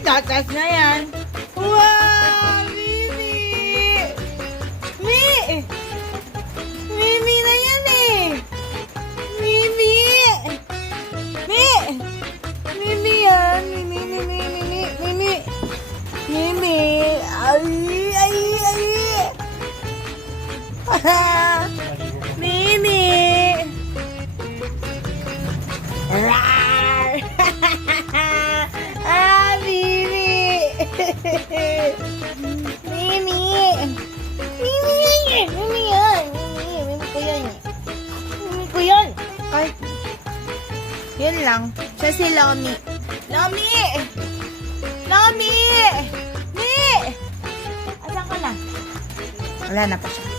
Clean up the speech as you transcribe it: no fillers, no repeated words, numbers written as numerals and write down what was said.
Tatas na yan. Wow! Mimi! Mimi na yan eh! Mimi! Mimi yan! Mimi! Ay! Mimi! Rar! Mimi! Mimi! Mimi yan! Mimi ko yan. Mimi ko yan! Ay! Yun lang. Siya si Lomi. Lomi! Lomi! Mi! Asan ka na? Wala na pa siya.